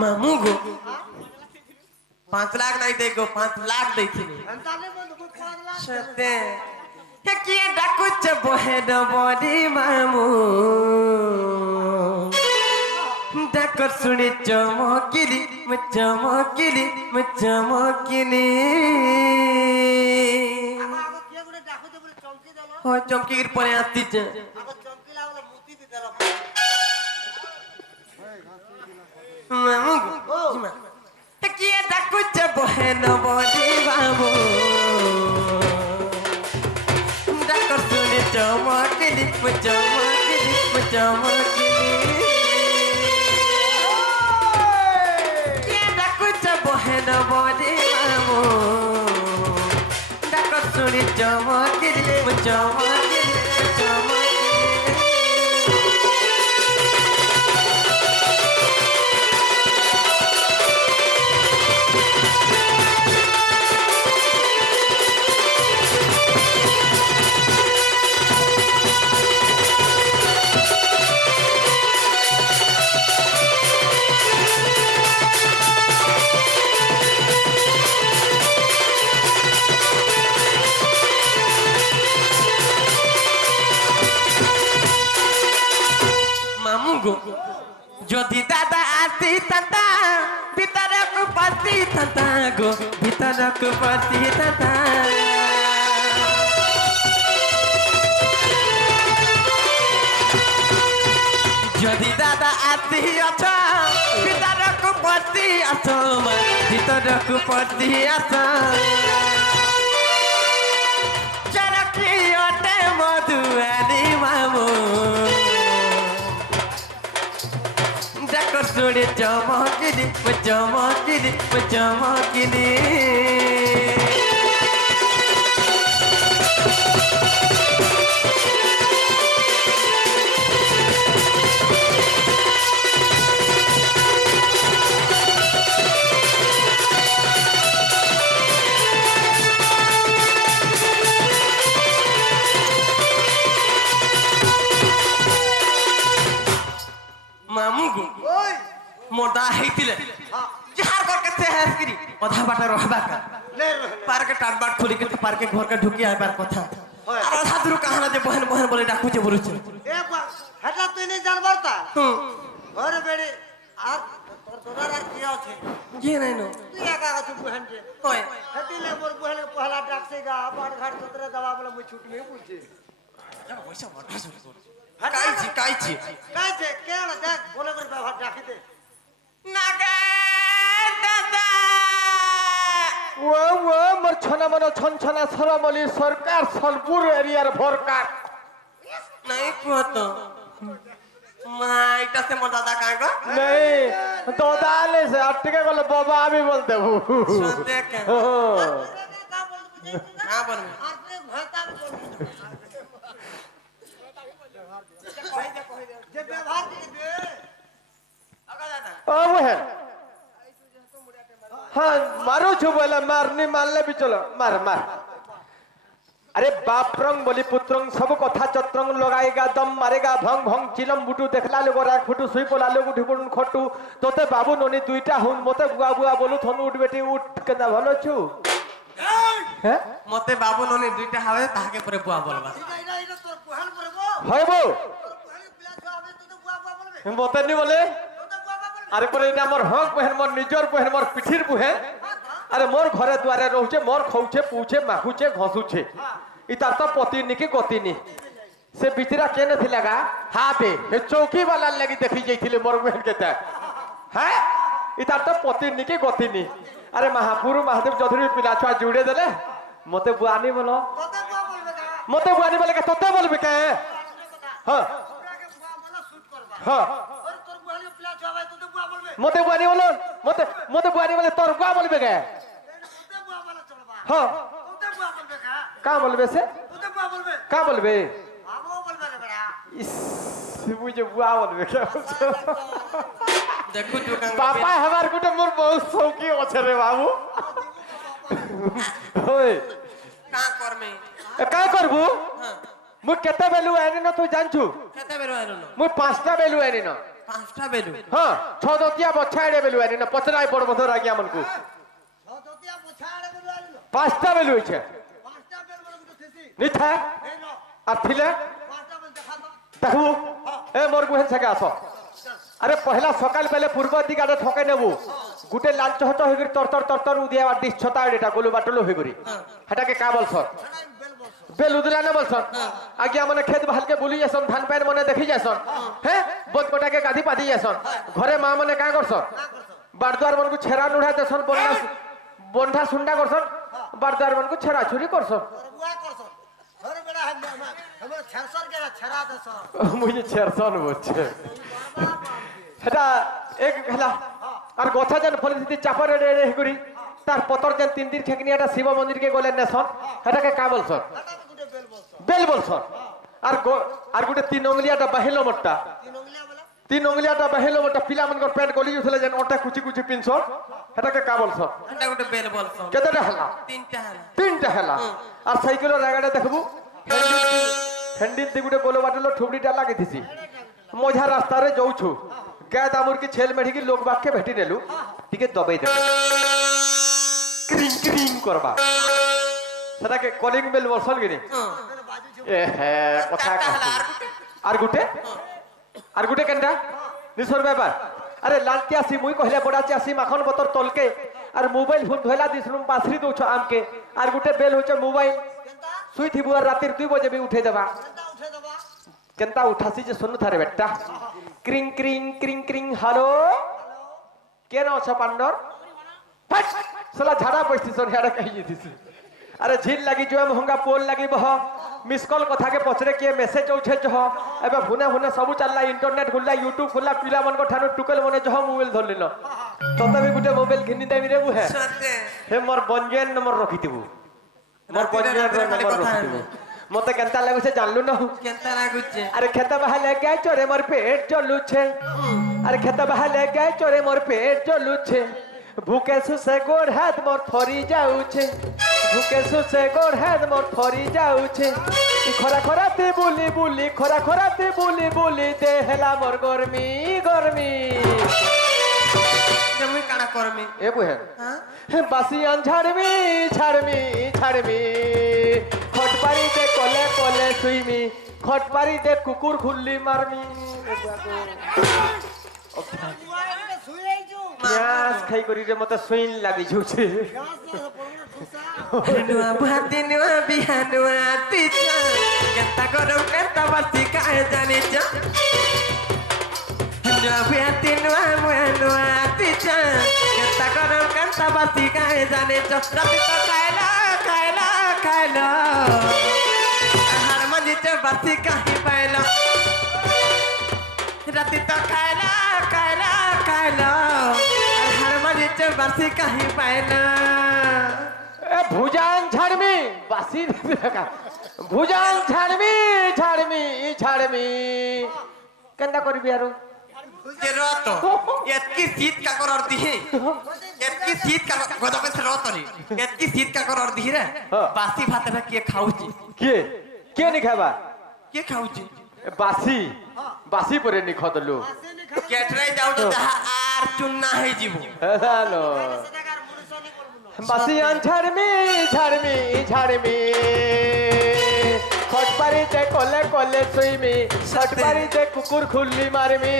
मामू गो 5 लाख नहीं देगो 5 लाख देखी सते किए डाकुच बहेड बड़ी मामू डाकर सुनी चमकिली चमकिली चमकिली हो चमकी परे आती मामू किए डाकुच बहेड बड़ी मामू डाकर सुनी चमकिली चमकिली चमकिली बहन बड़ी मामू डाक सुनी चमकिली चमकिली चमकिली যদি দাদা আসি তাতা ভিতরক পাতি তাতা গো ভিতরক পাতি তাতা যদি দাদা আসি অছ ভিতরক পাতি আছ ভিতরক পাতি আছ চরকি অটে মধুয়ারি মামু सुनी चमकिली चमकिली चमकिली मामू को मोटा हेतिले जहार कर के हेसगिरी अधा बाटा रहबा का पार के टाट बाट खोली के पार के घर के ढुकी आय पार कथा और आधा दूर कहां जे बहन बहन बोले डाकू जे बोलु छ ए हेटा तू नहीं जान बरता घर बेड़ी आ तोरा आर किया छे जे नहीं नो तू एका का तू बहन जे ओए हेतिले मोर बहन पहला डाक से गा बाड़ घाट सतरे दवा बोले मु छूट में पूछे जब पैसा मोटा सुन काई छी केला देख बोले कर व्यवहार डाकी दे नागा दादा वो मोर छना मन छन छना सरमली सरकार सलपुर एरियार भरकार नहीं को तो माइटा से मोर दादा काहे को नहीं दादा ले से अटके गले बाबा आमी बोल देबू सुनते के का बोल हां बोल आपने भाता बोल जे व्यवहार दे अगा दादा ओ वो है हाँ मारो छो बोला मारनी मारले भी चलो मार मार अरे बापरंग बोली पुत्रंग सब कथा चत्रंग लगाएगा दम मारेगा भंग भंग चिलम बुटू देखला लोग राख फुटू सुई पोला लोग ढिपुन खटू तोते बाबू नोनी दुईटा हुन मते बुआ बुआ बोलू थनु उठ बेटी उठ केना भलो छु हैं मते बाबू नोनी दुईटा हावे ताके परे बुआ बोलबा इना तोर बहन परबो होइबो बहन प्लास आवे तो बुआ बुआ बोलबे मते नि बोले अरे पर इना मोर हक बहन मोर निजर बहन मोर पिठिर बुहे अरे मोर घरे द्वारे रहउछे मोर खौछे पूछे माखुछे घसुछे इतार तो पति निके गति नि से बिचरा केने थिलागा हाथे हे चौकी वाला लगी देखि जइथिले मोर बहन के त हैं इतार तो पति निके गति नि अरे महापुरु महादेव चौधरी पिला छुआ जुड़े देले मते बुआनी बोलो तोते बुआ बोलबे का मते बुआनी बोले के तोते बोलबे के हां हमरा के बुआ बोला शूट करबा हां और तोर बहन प्लास आवे तो बुआ बोलबे मते बुआनी बोलो मते बुआनी बोले तोर बुआ बोलबे के तोते बुआ बोला चलबा हां तोते बुआ बोलबे का बोलबे से तोते बुआ बोलबे का बोलबे बाबू बोलबे रे बड़ा इस मुझे बुआ बोलबे के देखो तो पापा हमार गुटे मोर बहुत शौकी होछे रे बाबू ओए का कर में का करबू मु केते बेलु आनी न तू जानछु केते बेरो आलो न मु 5टा बेलु आनी न পাঁচটা বেলু হ্যাঁ ছদতিয়া বচ্ছা এড়ে বেলু আনি না পচরাই বড় বন্ধর আজ্ঞা মনকু ছদতিয়া পোছা আড়ে বলে আইলো পাঁচটা বেলু হইছে পাঁচটা বেল বলে গুটো থেসি নিথা এই নো আর থিলে পাঁচটা বেল দেখা তো দেখু এ মোর গুহেন থেকে আস আরে পহলা সকাল বেলে পূর্ব দিকে ঠকে নেবু গুটে লাল চহট হয়ে গরি তরতর তরতর উদিয়া ডিস ছতা এটা গোলু বাটলো হয়ে গরি হেটাকে কা বলছ সেটাই বেল বলছো বেল উদলা না বলছ আগে মানে খেত ভালকে বুলি যাসন ধান পাইন মনে দেখি যাসন হ্যাঁ বোধ কটাকে গাধি পাদি যাসন ঘরে মা মানে কা করছ বারদুয়ার মনকু ছেড়া নুড়া দেসন বন্যা বন্ধা সুন্ডা করছন বারদুয়ার মনকু ছেড়া ছুরি করছন বুয়া করছো ঘরে বেড়া हम छरसर के छरा देसो মুই ছেড়ছন বলছে সেটা এক হেলা আর গথা যেন ফলিতে চাপরে রে করি তার পতর যেন তিন দিন ঠেকনিয়াটা শিব মন্দিরকে গলে নেছন সেটাকে কা বলছন এটা গুটো বেল বলছো বেল বলছন আর গোটে তিন অঙ্গলিয়াটা বাহিল মোটটা তিন উংলিয়া বলে তিন অঙ্গলিয়াটা বাহিল মোটটা পিলা মনকর প্যান্ট গলি উঠলে যেন ওটা কুচি কুচি পিনছন সেটাকে কা বলছন এটা গোটে বেল বলছ কেতটা হেলা তিনটা হেলা তিনটা হেলা আর সাইকেলের জায়গাটা দেখবু হ্যান্ডিল দি গোটে গোল বাটলো ঠুবড়িটা লাগি দিছি মঝা রাস্তারে যাউছু গায়ে দামুর কি ছেল মেঢিকি লোক বাক্যে ভেটি নেলু টিকে দবাই দেব ক্রিং ক্রিং করবা সেটাকে কলিং বেল বলছন গিনি বেল বাজু छु এ হে কথা চারটা হেলা আর গোটে আর গুটে কেনটা নিসর ব্যাপার আরে লালটি আসি মুই কহিলে বড়াচি আসি মাখন বতর তলকে আর মোবাইল ফোন ধইলা দিছলুম পাছরি দউছ আমকে আর গুটে বেল হচ্ছে মোবাইল কেনতা শুই থিবু আর রাতের 2 বজে বি উঠে দেবা কেনতা উঠে দেবা কেনতা উঠাসি যে শুনু থারে বেটা ক্রিং ক্রিং ক্রিং ক্রিং হ্যালো কেন আছো পান্ডর ফাট সালা ঝাড়া পড়ছিস হেডা কই দিছি আরে ঝিল লাগি जो महंगा पोल लगी बह मिस कॉल कथा के पछरे के मेसेज उठे जह एबे हुने हुने सब चलला इंटरनेट खुलला यूट्यूब खुलला पिला मन को ठानु टुकल मने जह मोबाइल धर लिनो तते भी गुटे मोबाइल घिनी देबी रे बुहे সত্যি हे मोर बंजेन नंबर रखितिबु मोर बंजेन नंबर रखितिबु मते केनता लागुছে जानलु न কেনতা লাগুছে अरे खेत बहाले गए चोरे मोर पेट चलुछे अरे खेत बहाले गए चोरे मोर पेट चलुछे भूखे सुसे गोड़ हाथ मोर थरी जाउछे भूखे सुसे गोड़ हाथ मोर थरी जाउछे खरा खराते बुली बुली खरा खराते बुली बुली दे हेला मोर गर्मी गर्मी তুমি কানা করমি ए बुहे হ্যাঁ बासियान झाड़मी झाड़मी झाड़मी खटपारी दे कोले कोले सुईमी खटपारी दे कुकुर खुल्ली मारमी বুয়া এটা শুয়ে আইছো प्यास खाई करी रे मते सुइन लागि झुছে গাছ না পড়না ঠুসা নুয়া ভাতি নুয়া বিহানুয়া তিচা কেনতা করম কেনতা বাতি কাহে জানিছ নুয়া ভাতি নুয়া নুয়া তিচা কেনতা করম কেনতা বাতি কাহে জানিছ রাতি তো খাইলা খাইলা খাইলা হার মজিছ বাতি কাহে পাইলা রাতি তো খাইলা খাইলা খাইলা হার মজিছ বাতি কাহে পাইলা ए भुजान झाड़मी बासी भुजान झाड़मी झाड़मी झाड़मी केंदा करबी आरो যে রত এতকি শীত কাকর আর দিহে এতকি শীত কাকর গদকে সে রত রে এতকি শীত কাকর আর দিহে রে বাসি ভাতটা কে খাউছি के नि खाबा কে খাউছি बासी बासी परे नि खदलु আসে নি খালি কেটরাই যাও তো যাহা আর চুন্না হয়ে যাব हेलो সেটাকার মনুষ্যনি করব না बासियान झाड़मी झाड़मी झाड़मी खटपारी दे कोले कोले सुईमी खटपारी दे कुकुर खुल्ली मारमी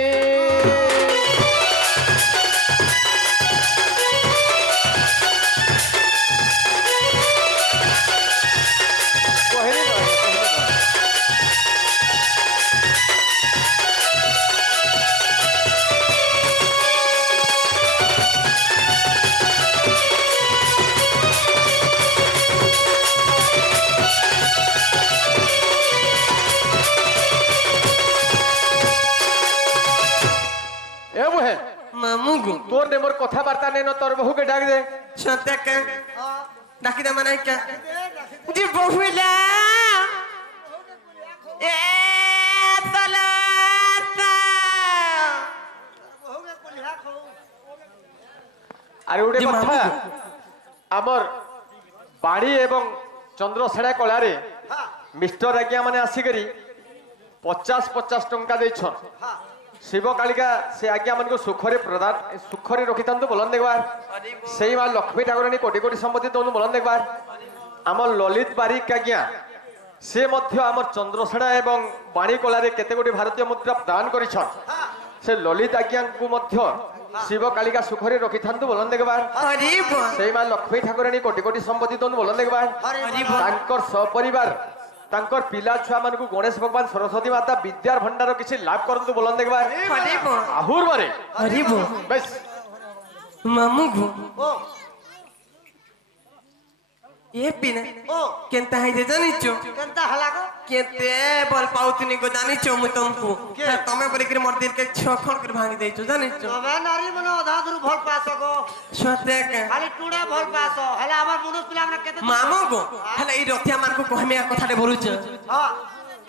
कोहनी न ए बुहे মামুগু तोर ने मोर कथा वार्ता ने न तोर बहू के डाक दे সত্যকে হ্যাঁ ডাকি দে মানে কে রাখি জি বহুলা এ তালাতা বহুকে কলিহা খাও আরে উড়ে জি কথা মামু। আমার বাড়ি এবং চন্দ্রশেড়া কলারে হ্যাঁ মিস্টার আজ্ঞা মানে আসিকরি 50 50 টঙ্কা ଦେଇଛନ୍ হ্যাঁ শিব কালিকা সে আজ্ঞা আমাকে সুখরে রখিথান্তু বলন দেখবার সেই মা লক্ষ্মী ঠাকুরানী কোটি কোটি সম্পত্তি তোমাকে বলন দেখবার আমার ললিত বারিক আজ্ঞা সে মধ্য আমার চন্দ্রসেনা এবং বাণীকলারে কেতে কোটি ভারতীয় মুদ্রা দান করেছন সে ললিত আজ্ঞাঙ্কু মধ্য শিব কালিকা সুখরে রখিথান্তু বলন দেখবার হরি বল সেই মা লক্ষ্মী ঠাকুরানী কোটি কোটি সম্পত্তি তোমাকে বলন দেখবার হরি বল তাঙ্কর সপরিবার তাঙ্কর পিলা ছুয়া মানুষ গণেশ ভগবান সরস্বতী মাতা বিদ্যার ভণ্ডার কিছু লাভ করন্তু বলন দেখবার হরি বল আহুর বারে হরি বল বেশ মামু গো ও এ পিনা ও কেনতা হাইতে জানিছো কেনতা হলা গো কেতে বল পাউতিনি গো জানিছো মু তমকু কে? তুমি বলি করে মোর দিল কে ছখন করে ভাঙি দেইছো জানিছো তবে নারী মনে অধা দূর ভাল পাস গো সতে কে খালি টুড়ে ভাল পাস হেলে আমার মনুষ পিলা আমরা কেতে মামু গো হেলে এই রথিয়া মানকু কহমিয়া কথাতে বলুছ হ্যাঁ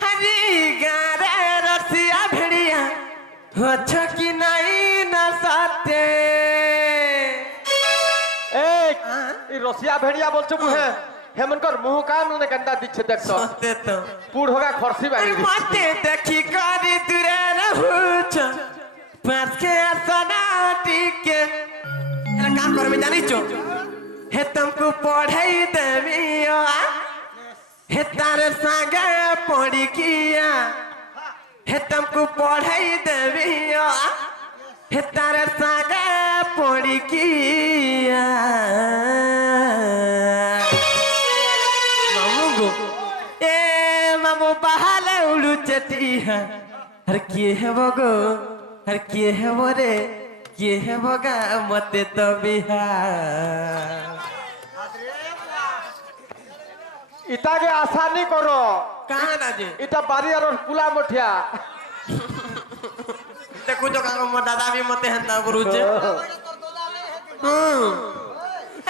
হরি গারে রথিয়া ভেড়িয়া হচ্ছ কি নাই না সাথে এই রসিয়া ভেড়িয়া বলছো মুহে হেমনকর মুহ কাম নে কেনটা দিচ্ছে দেখছো সতে তো পুড় হোগা খরসি বাড়ি মতে দেখি করি দূরে রহুছ পাঁচকে আসনা টিকে এরা কাম করবে জানিছো হে তুমকু পढ़ाई দেবিও হে তার সাগে পড়ি কিয়া হে তুমকু पढ़ाई দেবিও হে তার সাগে পড়ি কিয়া মামু গো এ মামু বাহালে উড়ু চটিয়া আর কি হেব গো আর কি হেব রে কি হেব গা মতে তো বিহার ইটাকে আসানি করো কাহান আছে ইটা বাড়ি আর পুলা মঠিয়া দেখো তো কাকা মো দাদা भी মতে হেন্তা করুছে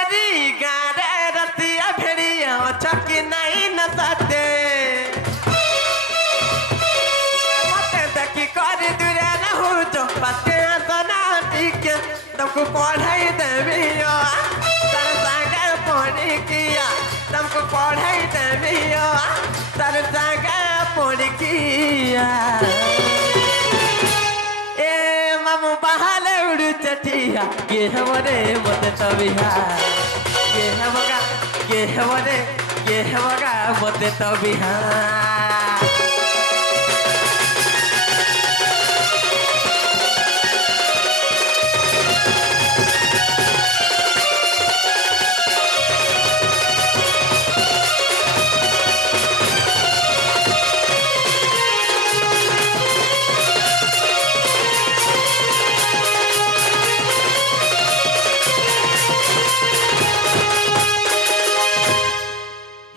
আরে গারে রতিয়া ভেড়িয়া চকি নাই নসাতে মতে দেখি করে দূরে না হুচ পাতে আসনা টিকে तुमको पढ़ाई देवियो तर संगे पढ़ी किया तुमको पढ़ाई देवियो तर संगे पढ़ी किया ए मामू बहाले उड़ चटिया के हमरे मत तबिहा के हमगा मत तबिहा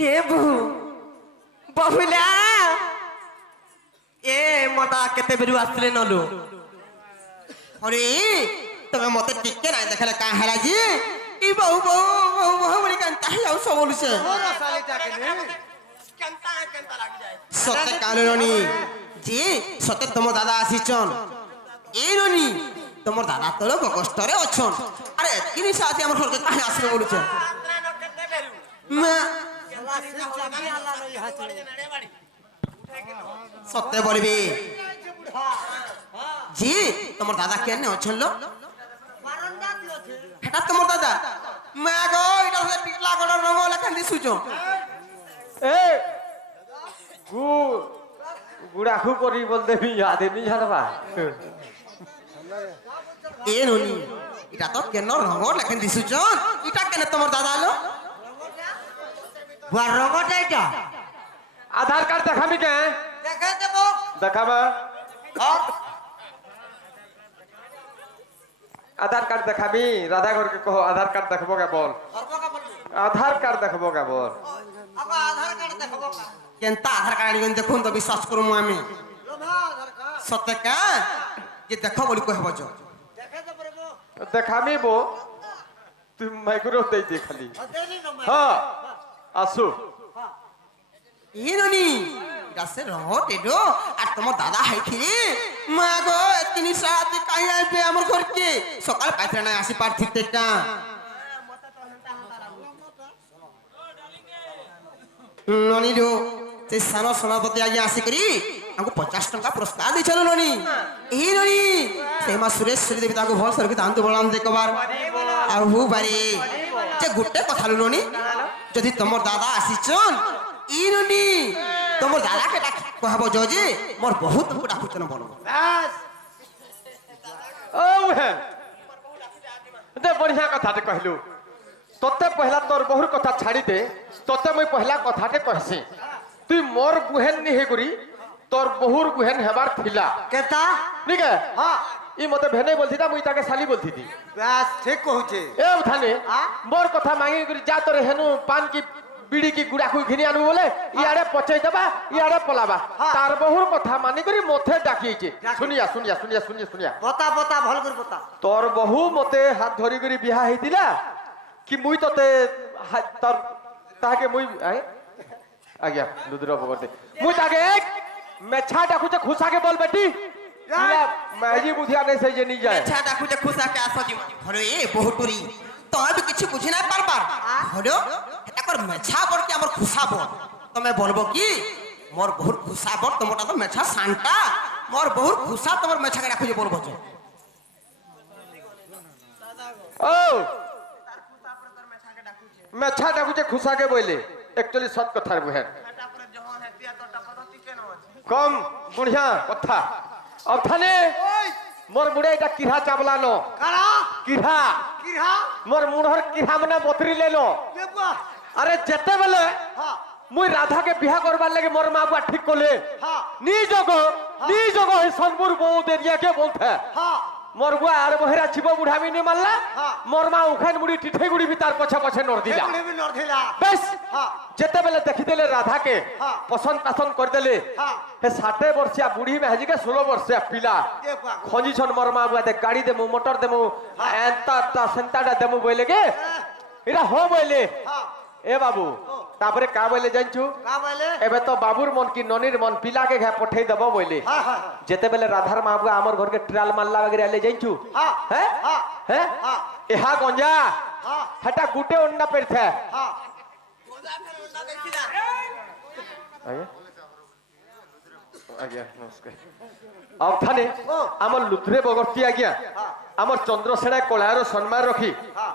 ए बहु बहुला ए मता केते बेरु आसले नलु अरे तमे मते टिके नाही देखले का हला जी ई बहु बहु बहु बहु बड़ी कांता है आउ सब बोलुसे ওর শালিটাকে নে कांता लाग जाए সতে কালরনি जी सते तुम दादा आसीचन ए रोनी तुम दादा तोलो कष्टरे अछन अरे किनि साथी हमर घर के काहे आसले बोलुचे मैं सत्य बोलबी जी तुम दादा केने अछन लो हेटा तुम दादा मैं गो इटा से टिकला गड रंग लेखन दिसुचो এ গুড়াখু করি বল দেবি আদে নি জানবা ए रोनी इटा तो केन रंग लेखन दिसुचो इटा केने तुम दादा लो বুয়ার রগটা এটা আধার কার্ড দেখাবি কে দেখে দেব দেখাবা আধার কার্ড দেখাবি রাধা ঘরকে কহ আধার কার্ড দেখাবো কে বল সর্বকা বলবি আধার কার্ড দেখাবো কে বল আবা আধার কার্ড দেখাবো কা केनता आधार कार्ड गन देखुन तो विश्वास करू आमी লোভা আধার কার্ড सत्य का जे देखो बोली कहबो जो দেখে দেব রে বো দেখাবি বো তুই মাইক্রো দেই দে খালি দেনি নম্বর হ্যাঁ আসু ए रोनी इटा से रंग टेडो আর তোমার দাদা হাইছিলি মা গো এতনি সাথে কাই আইবে আমার ঘর কে সকাল পাইতে না আসি পারথিতে কা ননি লো ସେ ସାନ ସଭାପତି ଆଜ୍ଞା ଆସିକରି ଆମକୁ 50 ଟଙ୍କା ପୁରସ୍କାର ଦେଇଛନ୍ ନନି ଏହି ନନି ସେ ମା ସୁରେଶ ଶ୍ରୀ ଦେବୀ ତାଙ୍କୁ ଭଲ ସର୍କି ତାନ୍ତୁ ବଳାନ ଦେଖବାର ଆଉ ହୁ ବାରି ଯେ ଗୋଟେ କଥା ନନି ଯଦି ତମର ଦାଦା ଆସିଛନ୍ ଇ ନନି ତମର ଦାଦା କେ କହିବ ଯେ ମୋର ବହୁତ ତୁମକୁ ଡାକୁଛନ୍ ଭଲ ବାସ୍ ओ बहन दे बढ़िया कथाटे कहलु तोते पहला तोर बहुर कथा छाड़ी दे तोते मुई पहला कथाटे कहसी तू मोर बुहेन नि हेगुरी तोर बहुर बुहेन हेबार थिला केता ठीक है हाँ ई मते भेने बोलथि ता मुई ताके साली बोलथि थी बास ठीक कहूचे ए उठाने हाँ? मोर कथा मांगी करी जा तोरे हेनु पान की बीड़ी की गुड़ा को घिनी आनु बोले इयाडे पचै दबा इयाडे पलाबा हाँ। तार बहुर कथा मानी करी मोथे डाकीचे डाकी। सुनिया सुनिया सुनिया सुनिया सुनिया बता बता भल कर बता तोर बहु मते हाथ धरी करी बिहा हेतिला कि मुई तते तोर ताके मुई आए आज्ञा रुद्र भगवते मुई ताके एक मेछा डाकुचे खुसा के बोल बेटी इला मैजी बुधिया नहीं सही जे नहीं जाए अच्छा डाकुचे खुसा के आसो जी हरे ए बहुटुरी तो भी किछि बुझि ना पारबार हरो एकर मेछा बड़ के हमर खुसा बड़ तमे बोलबो की मोर बहुत खुसा बड़ तमटा तो मेछा सांटा मोर बहुत खुसा तमर मेछा के डाकुचे बोलबो जे ओ मेछा डाकुचे खुसा के बोले एक्चुअली सत कथा रे बहन कम बुढ़िया कथा अब थाने मोर बुढ़े एटा किरा चावला नो काला किरा किरा मोर मुढ़र किरा मने बतरी ले लो देबा अरे जेते बेले हाँ मुई राधा के बिहा करबार लगे मोर माँ बुआ ठीक कोले हाँ नी जगह ही सोनपुर बहु देरिया के बोलते हाँ मोर बुआ आर बहेरा छिबो बुढ़ा भी नहीं मानला हाँ। मोर माँ उखान मुड़ी टिठे गुड़ी भी तार पछे पछे नोर दिला एकुले भी नरथिला बस हाँ जेते बेले देखि देले राधा के हाँ। पसंद पसंद कर देले हाँ हे 60 वर्षिया बुढ़ी में हजी के 16 वर्षिया पिला देखा खोजी छन मोर माँ बुआ दे गाड़ी देमु मोटर देमु एंता ता संताडा देमु बोले के इरा हो बोले हाँ ए बाबू तापरे का बोले जानछु का बोले एबे तो बाबूर मन की ननीर मन पिला के घे पठै दबो बोले हाँ हाँ जेते बेले राधार माँ बुआ हमर घर के ट्राल माल्ला वगैरह ले जाइछु हाँ हैं हाँ हैं हाँ एहा गंजा हाँ हटा गुटे अंडा पेरथे हाँ आगे आगे नमस्कार अब थाने हमर लुथरे बगर्ती आज्ञा हमर चंद्रसेना कलार सम्मान रखी हाँ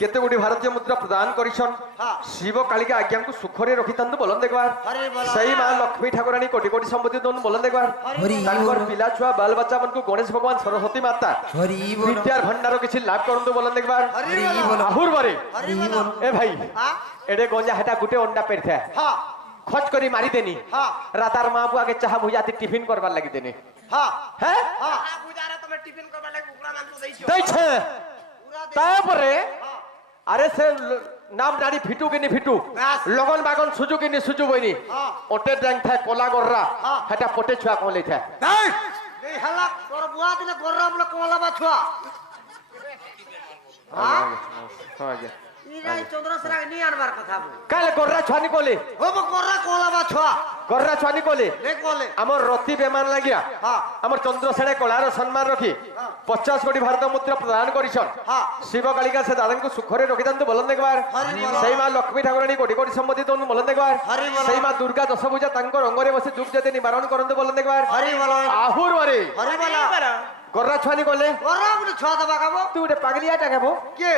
केते गुडी भारतीय मुद्रा प्रदान करिसन हाँ। शिव कालिका आज्ञा को सुखरे रखितांतु बोलन देखबार हरि बोला। सही मां लक्ष्मी ठाकुरानी कोटि कोटि संपत्ति दोन बोलन देखबार हरि तांकर पिला छुआ बाल बच्चा मन को गणेश भगवान सरस्वती माता हरि बोल विद्यार भंडार किछि लाभ करंतु बोलन देखबार हरि बोल आहुर बारे हरि बोला ए भाई हाँ एडे गंजा हटा गुटे अंडा पेरथे हाँ खच करी मारी देनी हाँ रातार मां बुआ के चाह बुझाती टिफिन करबार लागि देनी हाँ हैं हाँ दै छे पूरा दे तापरे हाँ अरे से नाम नाड़ी फिटू कि नहीं फिटू बस। लगन बागन सुजू कि नहीं सुजू बनी हाँ। ओटे ड्रैंग था कोला गोर्रा हाँ। हटा पोटे छुआ कौन ले था नहीं नहीं हल्ला तोर बुआ दिले गोर्रा बोले कोला बाछुआ हाँ हाँ गया ई नहीं चंद्रसेना के नहीं आनबार कथा बो काले गोर्रा छुआनी कोले हो बो गोर्रा कोला बाछुआ गोर्रा छुआनी कोले ले कोले हमर रति बेमान लागिया हाँ हमर चंद्रसेना कलार सम्मान रखी हाँ। 50 कोटी भारत मुद्रा प्रदान करिसन हाँ शिव कालिका से दादन को सुखरे रखितांतु बोलन देखबार हरि बोल। सही मां लक्ष्मी ठाकुरानी कोटि कोटि संपत्ति दोन बोलन देखबार हरि बोल। सही मां दुर्गा दशभुजा तांकर अंगरे बसे दुख जते निवारण करंतु बोलन देखबार हरि बोला आहुर बारे हरि बोला गोर्रा छुआनी कोले गोर्रा बोले छुआ दबा काबो तू उठे पागलिया टाकाबो के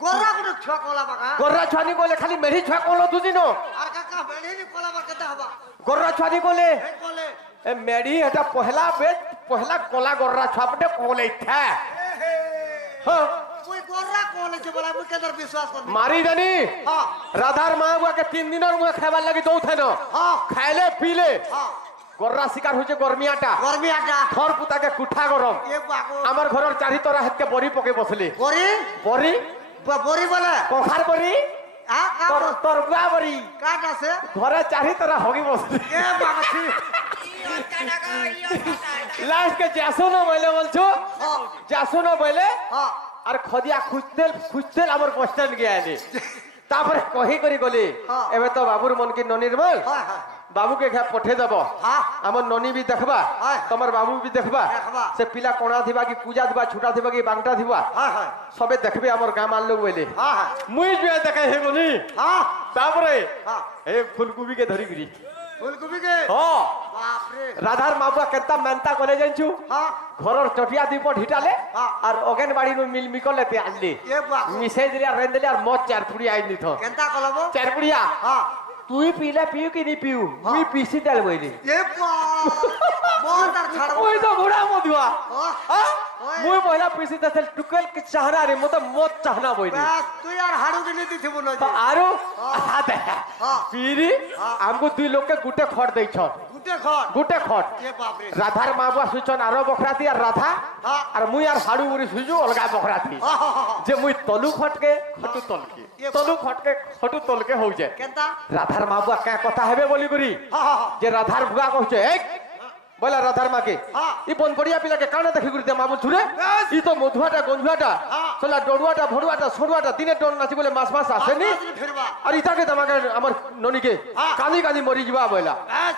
गोर्रा बोले छुआ कोला बाका गोर्रा छुआनी कोले खाली मेरी छुआ कोलो तुजिनो आर काका बेढे नि कोला बार कदा हबा गोर्रा छुआनी कोले हे कोले ए मेडी हटा पहला बेट पहला कोला गोर्रा छुआपटे कोले था हां कोई गोर्रा कोले जे बोला मुके अंदर विश्वास कर मारी दनी हां राधार मां बुआ के 3 दिन और मुए खाइबार लागि दौ थे न हां खाइले पीले हां गोर्रा शिकार होचे गर्मियाटा गर्मी आटा थर पुता के कुठा गरम ये बागो हमर घरर चारि तोरा हाथ के बरी पके बसली बोरी बरी बोरी बोले कखार बरी आ का तोर तोर बुआ बरी काटा से घरे चारि तोरा होगी बसली ए बागछी लास्ट के जासो न बोले बोलछो हां जासो न बोले हां আর খদিয়া খুঁজতেল খুঁজতেল আমার বস্তান গিয়ালি তারপরে কহি করি গলি হ্যাঁ। এবে তো বাবুর মন কি ননির বল হয় হয় বাবুকে ঘে পঠে দেব হ্যাঁ আমার ননি বি দেখবা হয়। তোমার বাবু বি দেখবা দেখবা। সে পিলা কোণা থিবা কি পূজা থিবা ছুটা থিবা কি বাংটা থিবা হয় হয় সবে দেখবে আমার গাঁ মান লোক বলে হ্যাঁ হ্যাঁ মুই জুয়ে দেখে হে গলি হ্যাঁ তারপরে হ্যাঁ এ ফুলকপি কে ধরি গিরি ফুলকপি কে হ বাপ রে রাধার মাবুয়া কেনতা মেনতা কলে জানছু হ্যাঁ ঘরর চটিয়া দ্বীপ ঢিটালে হ্যাঁ। আর অগেন বাড়ি নু মিল মিকলে তে আনলি এ বাপ মিশাই দিলি আর রেন দিলি আর মদ চার পুড়ি আইন দিত কেনতা কলব চার পুড়িয়া হ্যাঁ তুই পিলে পিউ কি নি পিউ তুই পিসি তেল বইলি এ বাপ বহুত আর ছাড়ব ওই তো বুড়া মধুয়া ওই। মুই পয়লা পিসি তেল টুকেল কি চাহনা রে মত মদ চাহনা বইলি ব্যাস তুই আর হাড়ু দিনে দিথিবু না তো আরো হ্যাঁ। পিরি আমগো দুই লোককে গুটে খড় দেইছ গুটে খড় গুটে খড় এ বাপ রে রাধার মা বুয়া সুইছন আরো বখরাতি আর রাধা হ্যাঁ। আর মুই আর হাড়ু উড়ি সুইছু অলগা বখরাতি হ্যাঁ, হ্যাঁ, হ্যাঁ। যে মুই তলু খটকে খটু তলকে তলু খটকে খটু তলকে হউছে কেনতা রাধার মা বুয়া কে কথা হেবে বলি করি হ্যাঁ হ্যাঁ হ্যাঁ যে রাধার বুয়া কইছে এই বলা রাধার মাকে হ্যাঁ। ই বন পড়িয়া পিলাকে কানে দেখি করি দে মামু ছুরে ব্যাস। ই তো মধুয়াটা গন্ধুয়াটা হ্যাঁ। সলা ডড়ুয়াটা ভড়ুয়াটা সড়ুয়াটা দিনে টন নাচি বলে মাস মাস আসেনি ফিরবা আর ইটাকে তোমাকে আমার ননিকে হ্যাঁ। কানি কানি মরি যাবা বইলা ব্যাস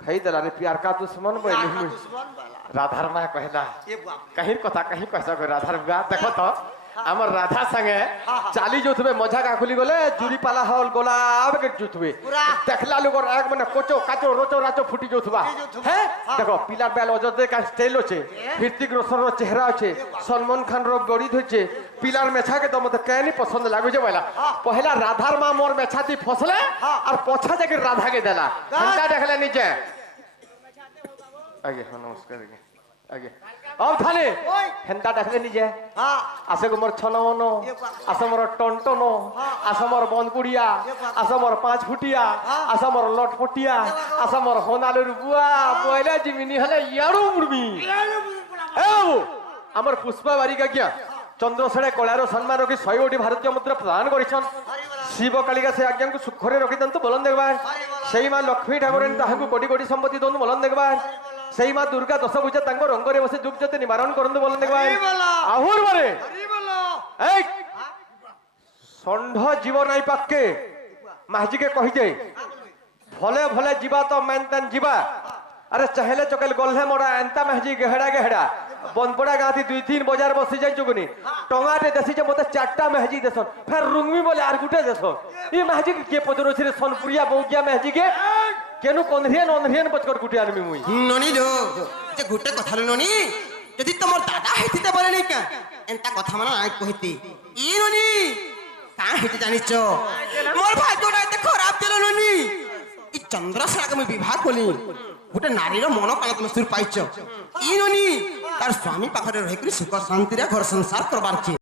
খাই দেলা রে প্यार का दुश्मन বইলি দুশ্মন বালা রাধার মা কহিলা এ বাপ কাহির কথা কাহি কইছ গো রাধার বুয়া দেখো তো আমার রাধা সঙ্গে চালি যুথবে মজা কাকুলি গলে জুরি পালা হল গোলাপ কে যুথবে পুরা। দেখলা লোকর এক মানে কোচো কাচো রোচো রাচো ফুটি যুথবা ফুটি যাউথবা। হ্যাঁ হ্যাঁ। দেখো পিলার বেল অযোধ্যে কা স্টাইল আছে হৃতিক রোশন র চেহারা আছে সলমান খান র বডি ধরছে পিলার মেছা কে তো মতে কেনি পছন্দ লাগুছে বলা পহলা রাধার মা মোর মেছাতি ফসলে আর পছা যাকে রাধা কে দেলা ঘন্টা দেখলে নিচে আগে হ্যাঁ নমস্কার আগে আগে अब थाने ওই। हेंता देखले निजे হ্যাঁ आसे को मोर छनवनो ये बात। आसे मोर टंटनो आसे मोर बंदपुड़िया ये बात। आसे मोर पांच फुटिया हाँ। आसे मोर लटपटिया बात। आसे मोर होनालु रुबुआ पहले जिमिनी हले यारू मुड़मी ए बाबू हमर पुष्पा बारिका क्या चंद्रसेन कलारो सम्मान रखी 100 कोटी भारतीय मुद्रा प्रदान करिछन शिव कालिका से आज्ञा को सुखरे रखी दंतु बोलन देखबा सेई मां लक्ष्मी ठाकुरन ताहाकु कोटी कोटी संपत्ति दंतु बोलन देखबा सेई मां दुर्गा दश भुजा तांको रंगरे बसे दुख जते निवारण करंतु बोलन देखबा हरि बोलो। आहुर बारे হরি বলো এই ষণ্ড জীবন আই পাককে মাঝিকে কহিছে ভলে ভলে ଯିବା তো মেনতেন ଯିବା আরে চাহেলে চকেল গলহে মোড়া এন্তা মাঝি গেহড়া গেহড়া বনপড়া গাঁথি 2-3 বজার বসি যাই চুগুনি টঙাটে দেশি যে মতে 4টা মেহজি দেশন ফের রুংমি বলে আর গুটে দেশন এই মাঝি কে পদরছি রে সোনপুরিয়া বৌগিয়া মেহজি কে কেনু কনরিয়ান অনরিয়ান বচকর গুটে আনমি মুই ননি দো যে গোটে কথা ননি যদি তোমার দাদা হেতিতে বলে নাই কা এন্তা কথা মানে নাই কহিতি ই ননি কা হেতি জানিছ মোর ভাগ্যটা এতে খারাপ দিল ননি ই চন্দ্রশেখরকে আমি বিবাহ কলি গোটে নারীর মন কাল তুমি সুর পাইছ ই ননি তার স্বামী পাখরে রহিকরি সুখ শান্তিরে ঘর সংসার করবার আছে